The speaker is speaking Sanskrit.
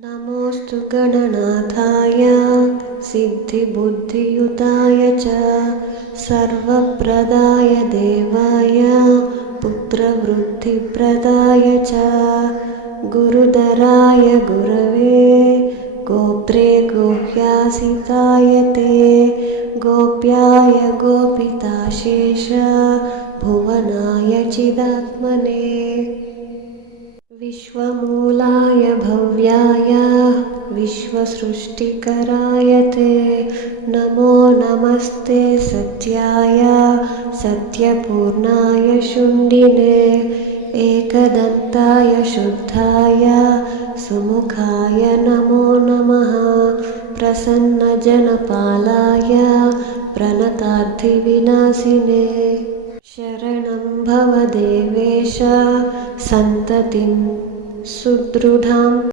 नमोऽस्तु गणनाथाय सिद्धिबुद्धियुताय च सर्वप्रदाय देवाय पुत्रवृद्धिप्रदाय च गुरुधराय गुरवे गोप्त्रे गुह्यासिताय ते गोप्याय गोपिताशेष भुवनाय चिदात्मने विश्वमूलाय भव्याय विश्वसृष्टिकराय ते नमो नमस्ते सत्याय सत्यपूर्णाय शुण्डिने एकदन्ताय शुद्धाय सुमुखाय नमो नमः प्रसन्नजनपालाय प्रणतार्थिविनाशिने शरणं भव देवेश सन्ततिं सुदृढाम्।